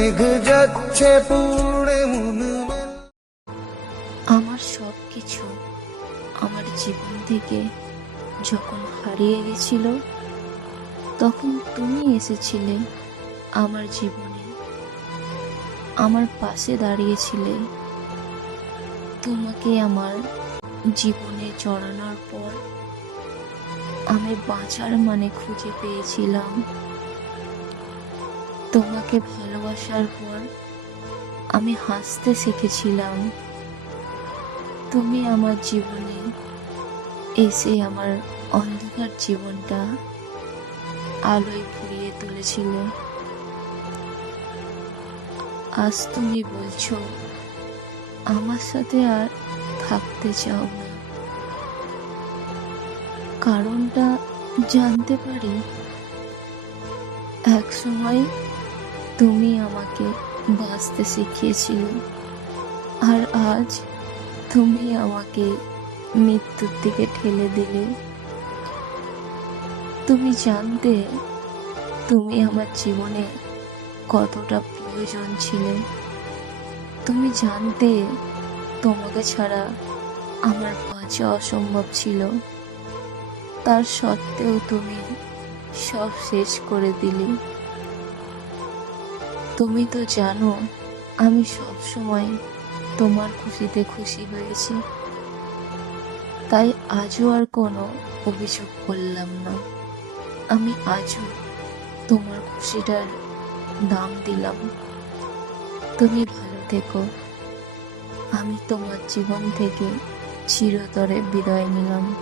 মেঘ যাচ্ছে পুড়ে আমার সব কিছু আমার জীবন থেকে যখন হারিয়ে গেছিল, তখন তুমি এসেছিলে আমার জীবনে। আমার পাশে দাঁড়িয়েছিলে। তোমাকে আমার জীবনে জড়ানোর পর আমি বাঁচার মানে খুঁজে পেয়েছিলাম। তোমাকে ভালোবাসার পর আমি হাসতে শিখেছিলাম। তুমি আমার জীবনে এসে আমার অন্ধকার জীবনটা আলোয় ভরিয়ে তুলেছিলে। আজ তুমি বলছো, আমার সাথে আর থাকতে চাও না। কারণটা জানতে পারি। এক সময় তুমি আমাকে বাঁচতে শিখিয়েছিলে। আর আজ তুমি আমাকে মৃত্যুর দিকে ঠেলে দিলে। তুমি জানতে তুমি আমার জীবনে কতটা প্রয়োজন ছিলে। তুমি জানতে তোমাকে ছাড়া আমার বাঁচা অসম্ভব ছিল। তার সত্ত্বেও তুমি সব শেষ করে দিলে। তুমি তো জানো, আমি সব সময় তোমার খুশিতে খুশি হয়েছি। তাই আজও আর কোনো অভিযোগ করলাম না। আমি আজও তোমার খুশিটার দাম দিলাম। তুমি ভালো থেকো। আমি তোমার জীবন থেকে চিরতরে বিদায় নিলাম।